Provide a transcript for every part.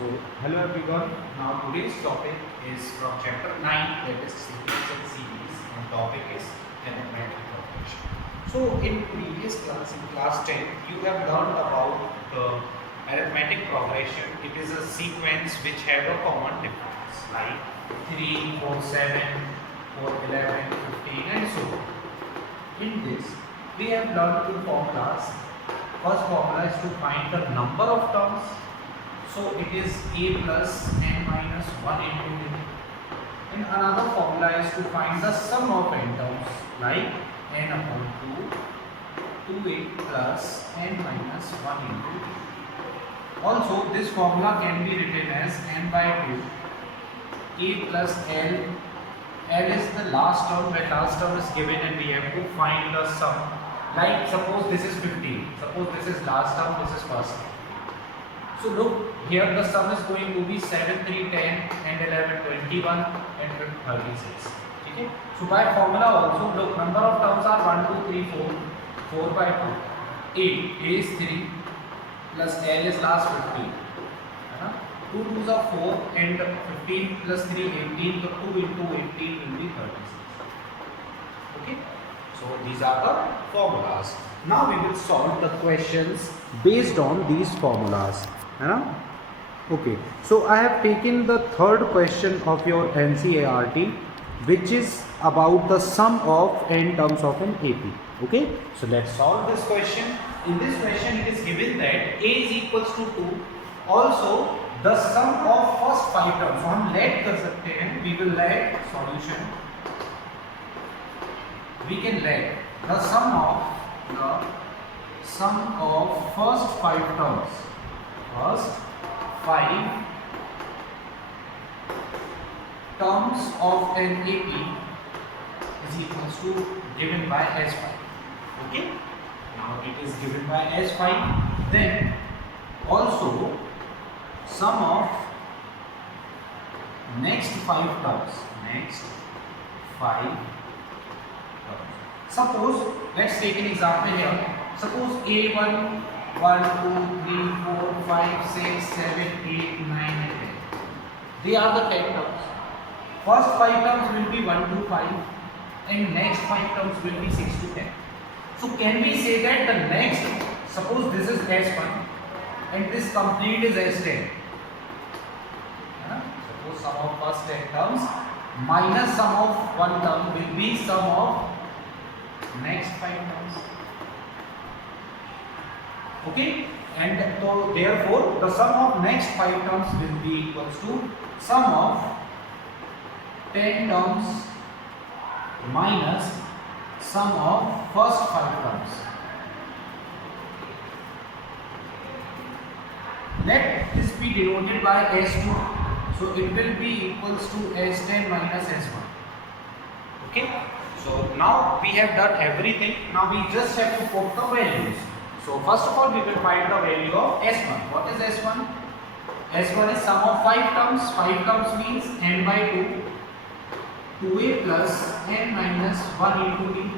So, hello everyone. Now today's topic is from chapter 9, that is sequence and series, and topic is arithmetic progression. So, in previous class, in class 10, you have learned about the arithmetic progression. It is a sequence which have a common difference like 3, 4, 7, 4, 11, 15 and so on. In this, we have learned two formulas. First formula is to find the number of terms. So it is a plus n minus 1 into a. And another formula is to find the sum of n terms like n upon 2, 2a plus n minus 1 into a. Also this formula can be written as n by 2, a plus l. L is the last term, when last term is given and we have to find the sum. Like suppose this is 15, suppose this is last term, this is first term. So look, here the sum is going to be 7, 3, 10 and 11, 21 and 36. Okay? So by formula also, look, number of terms are 1, 2, 3, 4, 4 by 2, 8, a is 3 plus L is last 15. 2 2s are 4 and 15 plus 3, 18, so 2 into 18 will be 36. Okay? So these are the formulas. Now we will solve the questions based on these formulas. Okay, so I have taken the third question of your NCERT, which is about the sum of n terms of an AP. Okay, so let's solve this question. In this question it is given that a is equals to 2. Also the sum of first 5 terms. So हम let कर सकते हैं, we will let solution. We can let the sum of first 5 terms. First 5 terms of an AP is equals to given by S5. Okay? Now it is given by S5. Then also sum of next 5 terms. Next 5 terms. Suppose, let's take an example here. Suppose A1 1, 2, 3, 4, 5, 6, 7, 8, 9 and 10. They are the 10 terms. First 5 terms will be 1 to 5 and next 5 terms will be 6 to 10. So can we say that the next, suppose this is S1 and this complete is S10. Suppose sum of first 10 terms minus sum of one term will be sum of next 5 terms. Okay, and so therefore the sum of next 5 terms will be equals to sum of 10 terms minus sum of first 5 terms. Let this be denoted by S2, so it will be equals to S10 minus S1. Okay, so now we have done everything. Now we just have to put the values. So first of all we will find the value of S1. What is S1? S1 is sum of 5 terms. 5 terms means n by 2. 2a plus n minus 1 into b.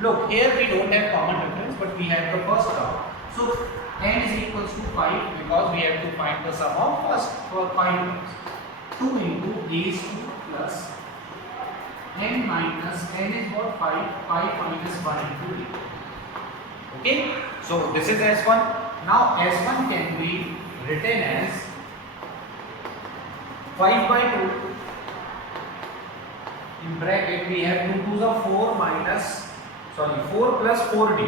Look, here we don't have common difference, but we have the first term. So n is equals to 5 because we have to find the sum of first for 5 terms. 2 into a is 2 plus n minus n is what? 5 minus 1 into b. Okay, so this is S1. Now S1 can be written as 5 by 2. In bracket we have 2 2s are 4 plus 4d.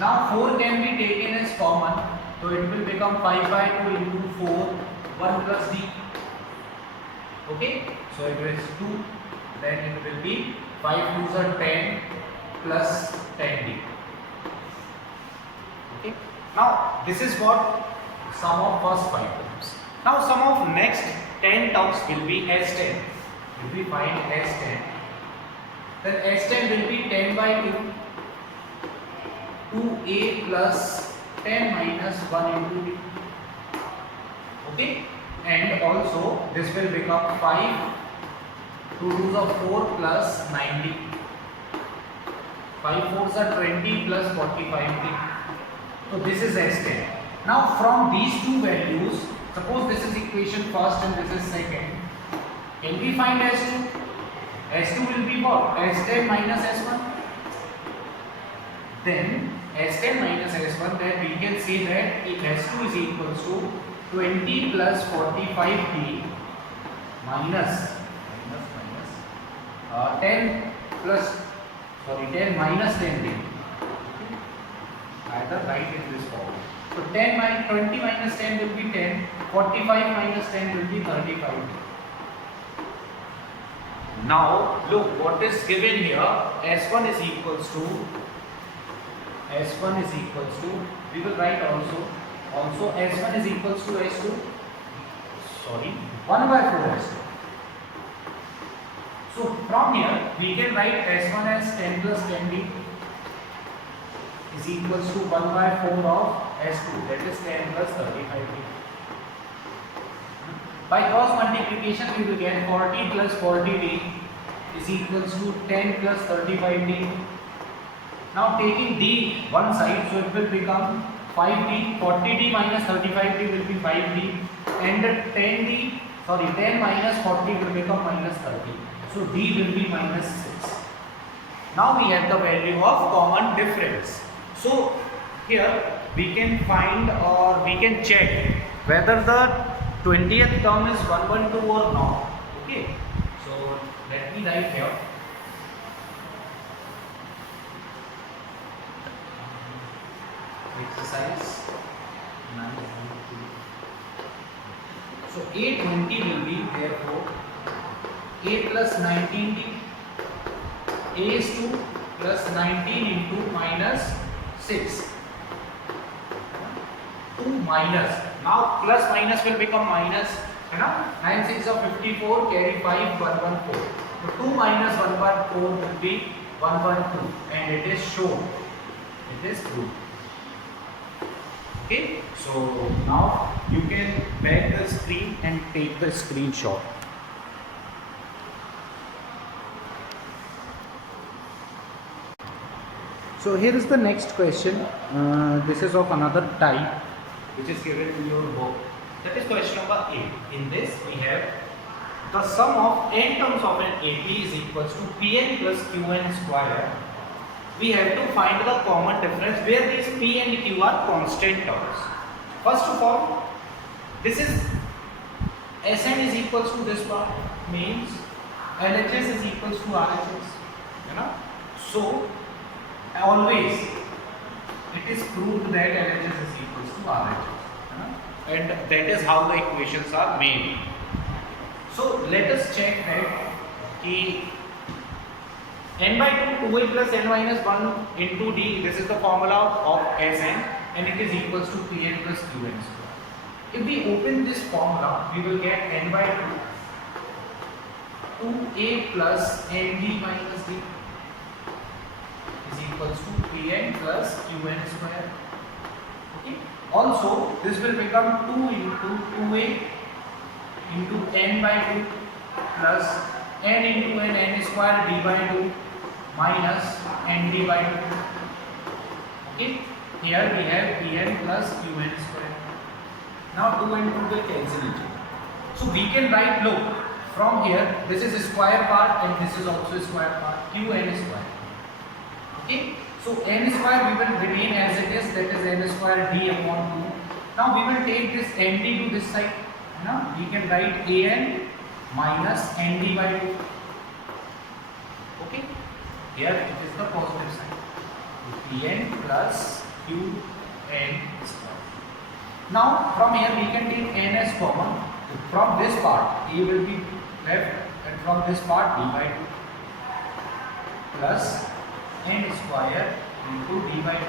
Now 4 can be taken as common, so it will become 5 by 2 into 4, 1 plus d. Okay, so it is 2, then it will be 5 2s are 10 plus 10d. Okay, now this is what sum of first 5 terms. Now sum of next 10 terms will be S10. If we find S10, then S10 will be 10 by 2, 2a plus 10 minus 1 into b. Okay, and also this will become 5, 2 2s are 4 plus 90. 5 4s are 20 plus 45. So this is S10. Now from these two values, suppose this is equation first and this is second, can we find S2? S2 will be what? S10 minus S1. Then S10 minus S1, then we can say that if S2 is equals to 20 plus 45D minus 10 plus 10 minus 10D. Either write in this form. So 10 minus 20 minus 10 will be 10. 45 minus 10 will be 35. Now look what is given here. S1 is equals to we will write also S1 is equals to S2. 1 by 4 S2. So from here we can write S1 as 10 plus 10D is equals to 1 by 4 of S2, that is 10 plus 35D. By cross multiplication we will get 40 plus 40D is equals to 10 plus 35D. Now taking D one side, so it will become 5D, 40D minus 35D will be 5D, and 10 minus 40 will become minus 30. So D will be minus 6. Now we have the value of common difference. So here we can find or we can check whether the 20th term is 112 or not. Okay. So let me write here. Exercise 9. So A20 will be therefore A plus 19D. A is 2 plus 19 into minus 6. 2 minus. Now plus minus will become minus. 9 6 of 54, carry 5, 114. So 2 minus 114 will be 112, and it is shown. It is proved. Okay, so now you can back the screen and take the screenshot. So here is the next question. This is of another type which is given in your book. That is question number 8. In this we have the sum of n terms of an AP is equals to Pn plus Qn square. We have to find the common difference where these P and Q are constant terms. First of all, this is Sn is equals to this part, means LHS is equals to RHS. So always it is proved that LHS is equals to RHS. And that is how the equations are made. So let us check that n by 2, 2a plus n minus 1 into d, this is the formula of Sn, and it is equals to Pn plus Qn square. If we open this formula, we will get n by 2, 2a plus nd minus d is equals to Pn plus Qn square. Okay. Also, this will become 2 into 2a into n by 2 plus n into n square d by 2 minus nd by 2. Okay. Here we have Pn plus Qn square. Now 2 and 2 will cancel each other. So we can write, look, from here this is a square part and this is also a square part, Qn square. Okay. So n square we will remain as it is, that is n square d upon 2. Now we will take this nd to this side. Now we can write an minus nd by 2. Okay. Here it is the positive sign. Pn plus Qn square. Now from here we can take n as common. From this part a will be left, and from this part d by 2 plus n square into d by 2.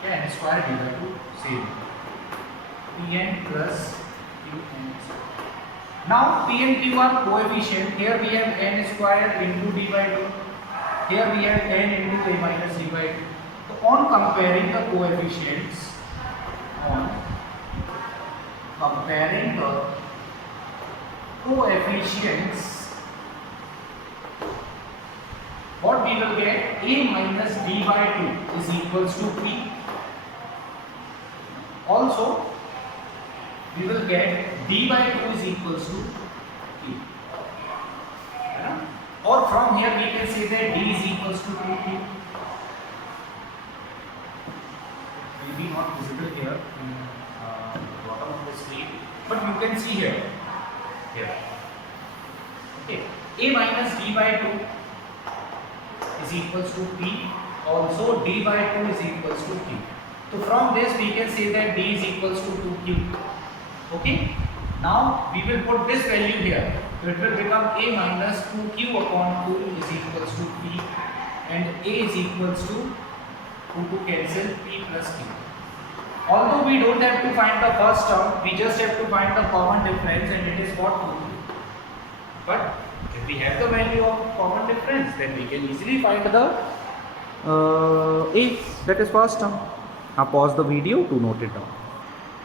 Okay, n square d by 2 same. Pn plus Qn square. Now P and Q are coefficient. Here we have n square into d by 2. Here we have n into a minus d by 2. So on comparing the coefficients, what we will get, a minus d by 2 is equals to p. Also we will get d by 2 is equals to q. Or from here we can say that d is equals to 2q. Maybe not visible here in the bottom of the screen, but you can see here. Okay, a minus d by 2 is equals to p. Also d by 2 is equals to q. So from this we can say that d is equals to 2q. Okay, now we will put this value here. So it will become a minus 2q upon 2 is equals to p, and a is equals to 2 to cancel p plus q. Although we don't have to find the first term, we just have to find the common difference, and it is what 2q. But if we have the value of common difference, then we can easily find the a, that is first term. Now pause the video to note it down.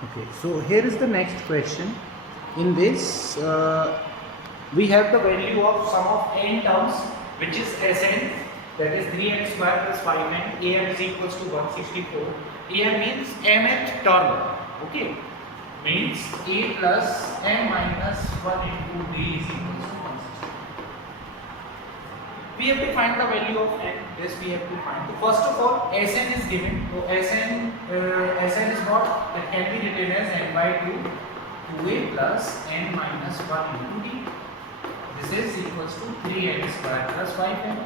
Okay, so here is the next question. In this we have the value of sum of n terms, which is Sn, that is 3n square plus 5n. Am is equals to 164. Am means mth term. Okay, means a plus m minus 1 into d is equals to 164. We have to find the value of n. This we have to find. So first of all, Sn is given. So Sn is what? That can be written as n by 2 2a plus n minus 1 into d. This is equals to 3n square plus 5n.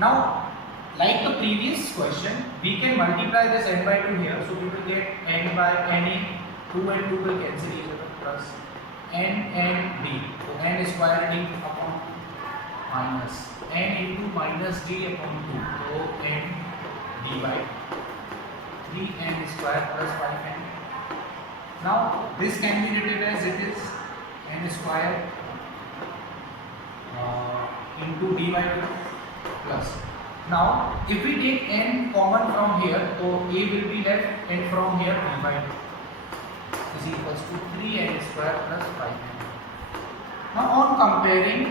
Now, like the previous question, we can multiply this n by 2 here. So we will get n by n in 2 and 2 will cancel each other, plus n d. So n square d upon minus n into minus d upon 2. So n d by 3n square plus 5n. Now this can be written as it is n square into d by 2 plus. Now if we take n common from here, so a will be left, and from here d by 2 is equals to 3n square plus 5n. Now on comparing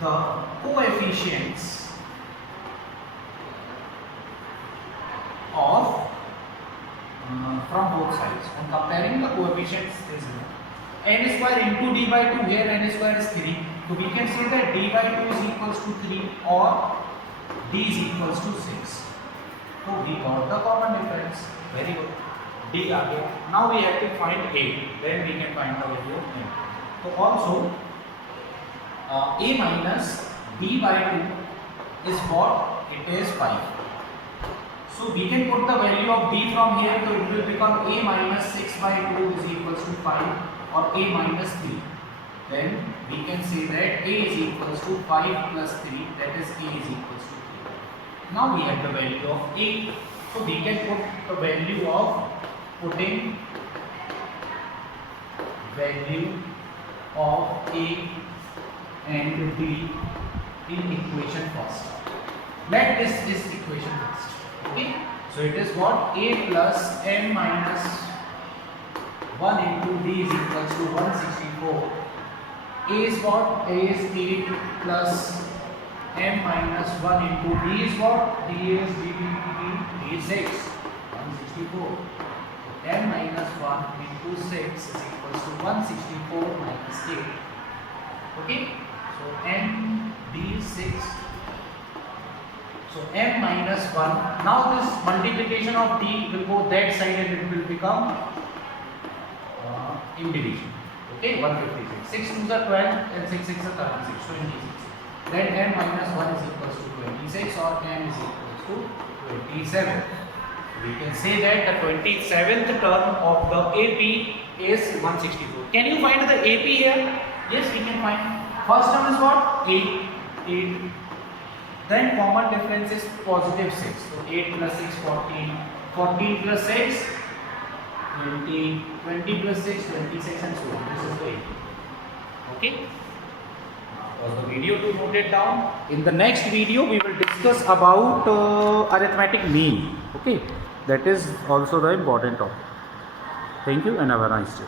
the coefficients of from both sides, on comparing the coefficients is n square into d by 2, here n square is 3. So we can say that d by 2 is equals to 3 or d is equals to 6. So we got the common difference. Very good. D आ गया. Now we have to find a. Then we can find the value of n. So also a minus d by 2 is what? It is 5. So we can put the value of d from here. So it will become a minus 6 by 2 is equals to 5 or a minus 3. Then we can say that a is equals to 5 plus 3, that is a is equals to 3. Now we have the value of a. So we can put the value of a and b in equation first. Let this is equation first. Okay. So it is what? A plus m minus 1 into d is equals to 164. A is what? A is 8 plus m minus 1 into d is what? D is d is 6. 164. So m minus 1 into 6 is equals to 164 minus 8. Okay? So m d is 6. So m minus 1. Now this multiplication of d will go that side and it will become in division. Okay, 156. 6 2s are 12 and 6 6 are 36. 26. Then m minus 1 is equals to 26 or m is equals to 27. We can say that the 27th term of the AP is 164. Can you find the AP here? Yes, we can find. First term is what? 8. Then common difference is positive 6. So 8 plus 6, 14. 14 plus 6, 20. 20 plus 6, 26 and so on. This is the AP. Okay? Pause the video to note it down. In the next video, we will discuss about arithmetic mean. Okay? That is also the important topic. Thank you and have a nice day.